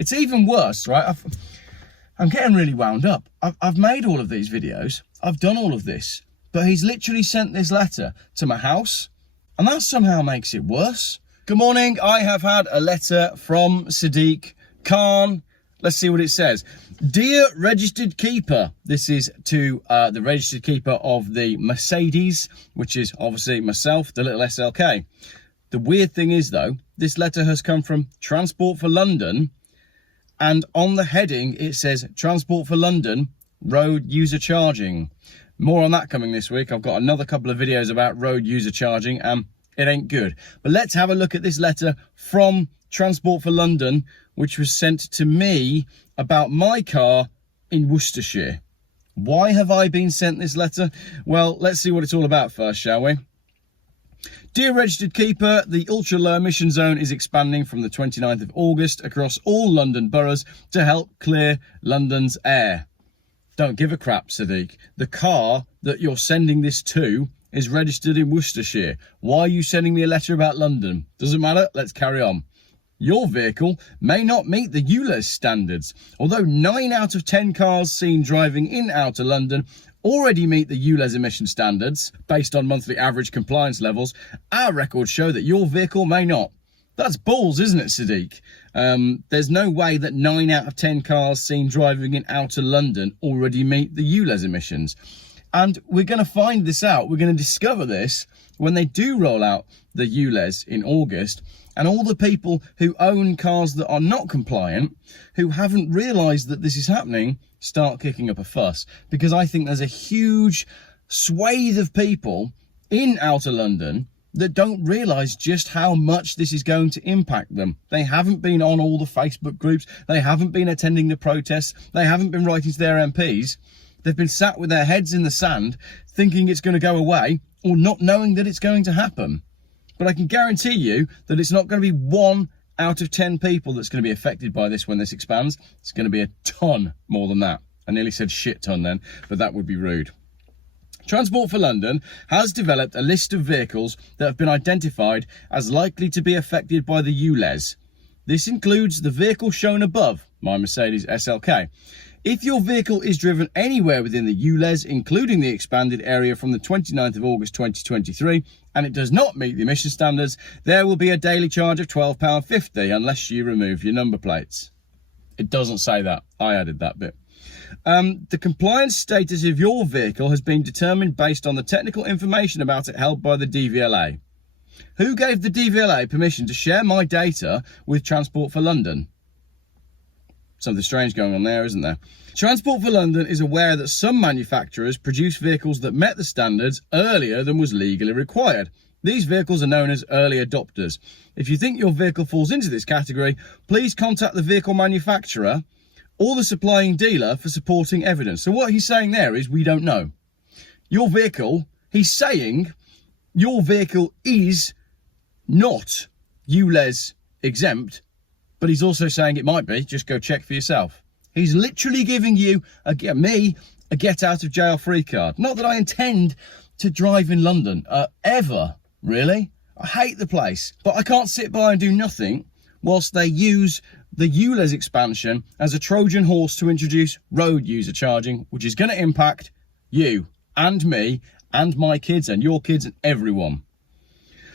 It's even worse, right? I'm getting really wound up. I've made all of these videos. I've done all of this. But he's literally sent this letter to my house. And that somehow makes it worse. Good morning. I have had a letter from Sadiq Khan. Let's see what it says. Dear registered keeper. This is to the registered keeper of the Mercedes, which is obviously myself, the little SLK. The weird thing is, though, this letter has come from Transport for London. And on the heading, it says Transport for London, road user charging. More on that coming this week. I've got another couple of videos about road user charging. It ain't good. But let's have a look at this letter from Transport for London, which was sent to me about my car in Worcestershire. Why have I been sent this letter? Well, let's see what it's all about first, shall we? Dear registered keeper, the ultra low emission zone is expanding from the 29th of August across all London boroughs to help clear London's air. Don't give a crap, Sadiq. The car that you're sending this to is registered in Worcestershire. Why are you sending me a letter about London? Doesn't matter, let's carry on. Your vehicle may not meet the ULEZ standards. Although 9 out of 10 cars seen driving in outer London already meet the ULEZ emission standards based on monthly average compliance levels, our records show that your vehicle may not. That's balls, isn't it, Sadiq? There's no way that 9 out of 10 cars seen driving in outer London already meet the ULEZ emissions. And we're going to find this out. We're going to discover this when they do roll out the ULEZ in August. And all the people who own cars that are not compliant, who haven't realised that this is happening, start kicking up a fuss. Because I think there's a huge swathe of people in outer London that don't realise just how much this is going to impact them. They haven't been on all the Facebook groups. They haven't been attending the protests. They haven't been writing to their MPs. They've been sat with their heads in the sand, thinking it's going to go away, or not knowing that it's going to happen. But I can guarantee you that it's not going to be 1 out of 10 people that's going to be affected by this when this expands. It's going to be a ton more than that. I nearly said shit ton then, but that would be rude. Transport for London has developed a list of vehicles that have been identified as likely to be affected by the ULEZ. This includes the vehicle shown above, my Mercedes SLK. If your vehicle is driven anywhere within the ULEZ, including the expanded area from the 29th of August 2023, and it does not meet the emission standards, there will be a daily charge of £12.50 unless you remove your number plates. It doesn't say that. I added that bit. The compliance status of your vehicle has been determined based on the technical information about it held by the DVLA. Who gave the DVLA permission to share my data with Transport for London? Something strange going on there, isn't there? Transport for London is aware that some manufacturers produce vehicles that met the standards earlier than was legally required. These vehicles are known as early adopters. If you think your vehicle falls into this category, please contact the vehicle manufacturer or the supplying dealer for supporting evidence. So what he's saying there is we don't know. Your vehicle, he's saying your vehicle is not ULEZ exempt, but he's also saying it might be. Just go check for yourself. He's literally giving you, a get out of jail free card. Not that I intend to drive in London, ever, really. I hate the place, but I can't sit by and do nothing whilst they use the ULEZ expansion as a Trojan horse to introduce road user charging, which is going to impact you and me and my kids and your kids and everyone.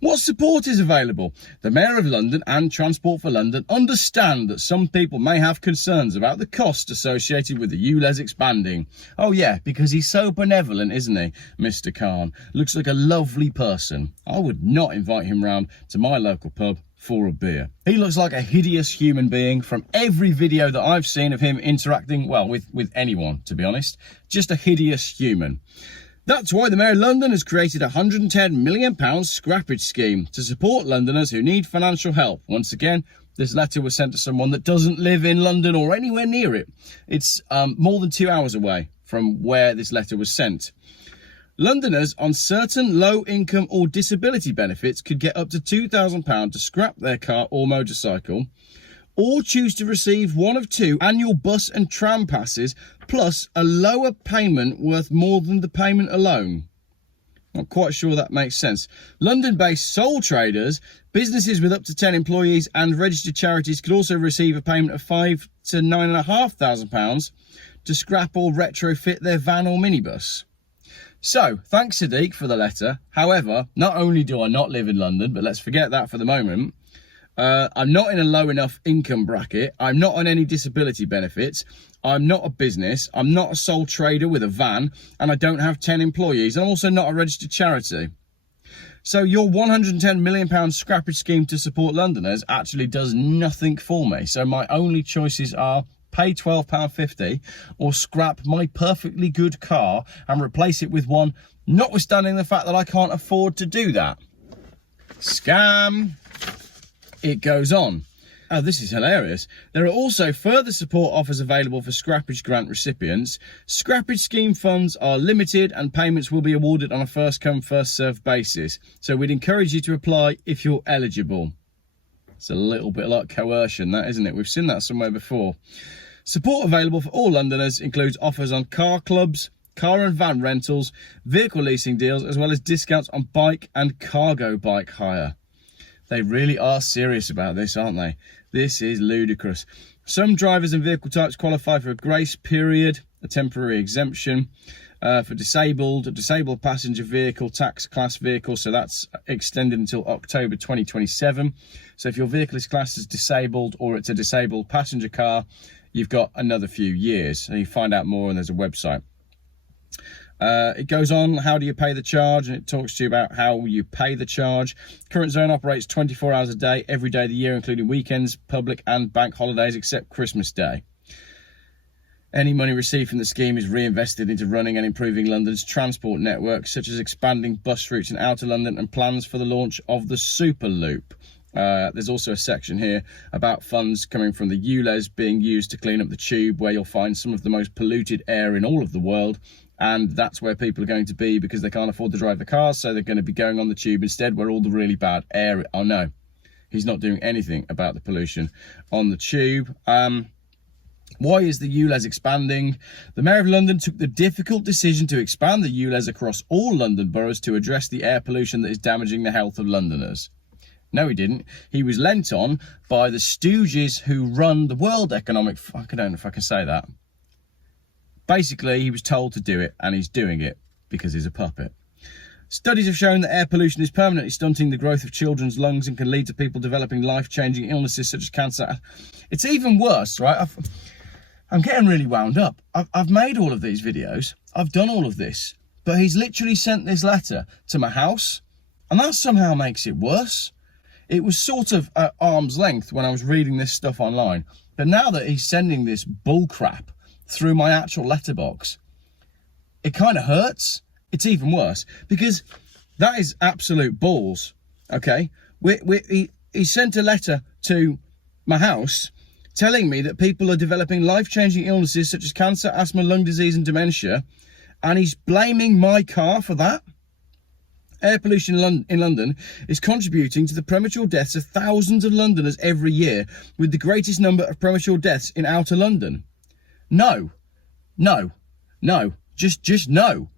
What support is available? The Mayor of London and Transport for London understand that some people may have concerns about the cost associated with the ULEZ expanding. Oh yeah, because he's so benevolent, isn't he, Mr. Khan? Looks like a lovely person. I would not invite him round to my local pub for a beer. He looks like a hideous human being from every video that I've seen of him interacting, well, with anyone, to be honest. Just a hideous human. That's why the Mayor of London has created a £110 million scrappage scheme to support Londoners who need financial help. Once again, this letter was sent to someone that doesn't live in London or anywhere near it. It's more than 2 hours away from where this letter was sent. Londoners on certain low income or disability benefits could get up to £2,000 to scrap their car or motorcycle, or choose to receive one of 2 annual bus and tram passes plus a lower payment worth more than the payment alone. Not quite sure that makes sense. London-based sole traders, businesses with up to 10 employees and registered charities could also receive a payment of £5,000 to £9,500 to scrap or retrofit their van or minibus. So, thanks Sadiq for the letter. However, not only do I not live in London, but let's forget that for the moment, I'm not in a low enough income bracket, I'm not on any disability benefits, I'm not a business, I'm not a sole trader with a van, and I don't have 10 employees. I'm also not a registered charity. So your £110 million scrappage scheme to support Londoners actually does nothing for me. So my only choices are pay £12.50 or scrap my perfectly good car and replace it with one, notwithstanding the fact that I can't afford to do that. Scam. It goes on. Oh, this is hilarious. There are also further support offers available for scrappage grant recipients. Scrappage scheme funds are limited and payments will be awarded on a first come, first served basis. So we'd encourage you to apply if you're eligible. It's a little bit like coercion, that, isn't it? We've seen that somewhere before. Support available for all Londoners includes offers on car clubs, car and van rentals, vehicle leasing deals, as well as discounts on bike and cargo bike hire. They really are serious about this, aren't they? This is ludicrous. Some drivers and vehicle types qualify for a grace period, a temporary exemption for disabled passenger vehicle, tax class vehicle. So that's extended until October 2027. So if your vehicle is classed as disabled or it's a disabled passenger car, you've got another few years. So you find out more and there's a website. It goes on, how do you pay the charge? And it talks to you about how you pay the charge. Current zone operates 24 hours a day, every day of the year, including weekends, public and bank holidays, except Christmas Day. Any money received from the scheme is reinvested into running and improving London's transport network, such as expanding bus routes in outer London and plans for the launch of the Superloop. There's also a section here about funds coming from the ULEZ being used to clean up the tube, where you'll find some of the most polluted air in all of the world. And that's where people are going to be because they can't afford to drive the cars, so they're going to be going on the tube instead, where all the really bad air... Oh no, he's not doing anything about the pollution on the tube. Why is the ULEZ expanding? The Mayor of London took the difficult decision to expand the ULEZ across all London boroughs to address the air pollution that is damaging the health of Londoners. No, he didn't. He was lent on by the stooges who run the World Economic... I don't know if I can say that. Basically, he was told to do it, and he's doing it because he's a puppet. Studies have shown that air pollution is permanently stunting the growth of children's lungs and can lead to people developing life-changing illnesses such as cancer. It's even worse, right? I'm getting really wound up. I've made all of these videos. I've done all of this. But he's literally sent this letter to my house, and that somehow makes it worse. It was sort of at arm's length when I was reading this stuff online. But now that he's sending this bullcrap through my actual letterbox, it kind of hurts. It's even worse because that is absolute balls. Okay, he sent a letter to my house telling me that people are developing life-changing illnesses such as cancer, asthma, lung disease and dementia, and he's blaming my car for that. Air pollution in London is contributing to the premature deaths of thousands of Londoners every year, with the greatest number of premature deaths in outer London. No, just no.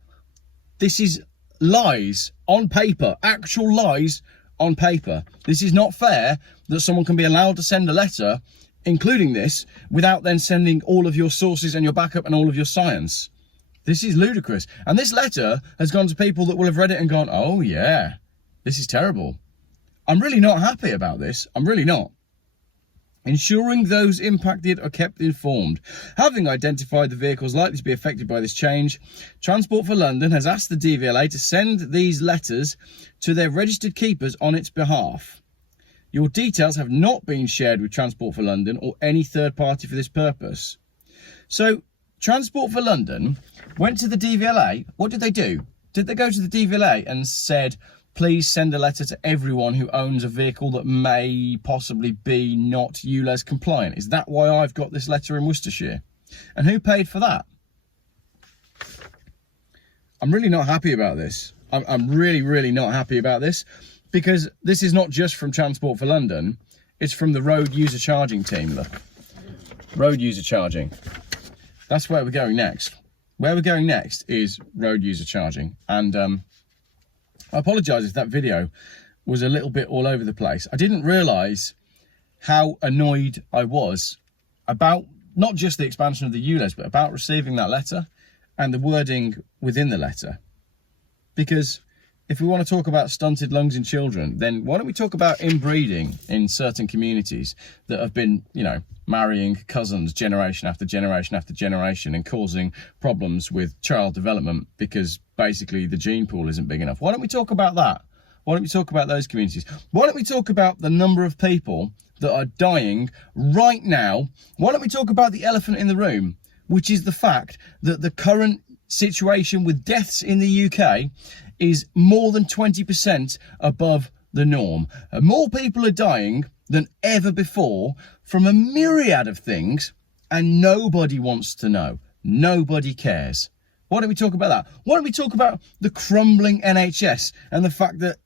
This is lies on paper, actual lies on paper. This is not fair that someone can be allowed to send a letter, including this, without then sending all of your sources and your backup and all of your science. This is ludicrous. And this letter has gone to people that will have read it and gone, oh yeah, this is terrible. I'm really not happy about this. I'm really not. Ensuring those impacted are kept informed. Having identified the vehicles likely to be affected by this change, Transport for London has asked the DVLA to send these letters to their registered keepers on its behalf. Your details have not been shared with Transport for London or any third party for this purpose. So, Transport for London went to the DVLA. What did they do? Did they go to the DVLA and said, please send a letter to everyone who owns a vehicle that may possibly be not ULEZ compliant? Is that why I've got this letter in Worcestershire? And who paid for that? I'm really not happy about this. I'm really not happy about this, because this is not just from Transport for London. It's from the road user charging team. Look, road user charging. That's where we're going next. Where we're going next is road user charging. And I apologise if that video was a little bit all over the place. I didn't realise how annoyed I was about not just the expansion of the ULEZ, but about receiving that letter and the wording within the letter. Because if we want to talk about stunted lungs in children, then why don't we talk about inbreeding in certain communities that have been, you know, marrying cousins generation after generation after generation and causing problems with child development because basically the gene pool isn't big enough. Why don't we talk about that? Why don't we talk about those communities? Why don't we talk about the number of people that are dying right now? Why don't we talk about the elephant in the room, which is the fact that the current situation with deaths in the UK is more than 20% above the norm. More people are dying than ever before from a myriad of things, and nobody wants to know. Nobody cares. Why don't we talk about that? Why don't we talk about the crumbling NHS and the fact that...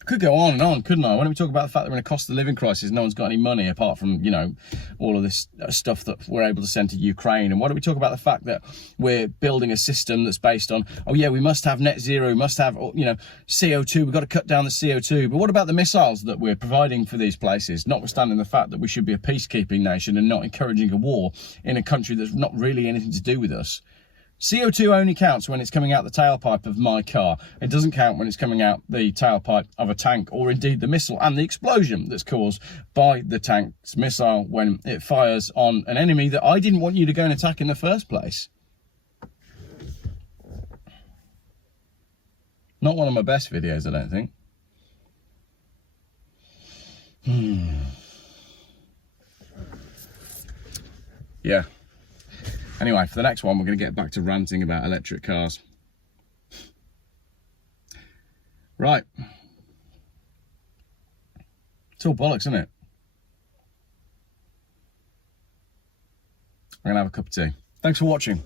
I could go on and on, couldn't I? Why don't we talk about the fact that we're in a cost of living crisis, no one's got any money apart from, you know, all of this stuff that we're able to send to Ukraine? And why don't we talk about the fact that we're building a system that's based on, oh yeah, we must have net zero, we must have, you know, CO2, we've got to cut down the CO2. But what about the missiles that we're providing for these places, notwithstanding the fact that we should be a peacekeeping nation and not encouraging a war in a country that's not really anything to do with us? CO2 only counts when it's coming out the tailpipe of my car. It doesn't count when it's coming out the tailpipe of a tank, or indeed the missile and the explosion that's caused by the tank's missile when it fires on an enemy that I didn't want you to go and attack in the first place. Not one of my best videos, I don't think. Yeah. Anyway, for the next one, we're going to get back to ranting about electric cars. Right. It's all bollocks, isn't it? I'm going to have a cup of tea. Thanks for watching.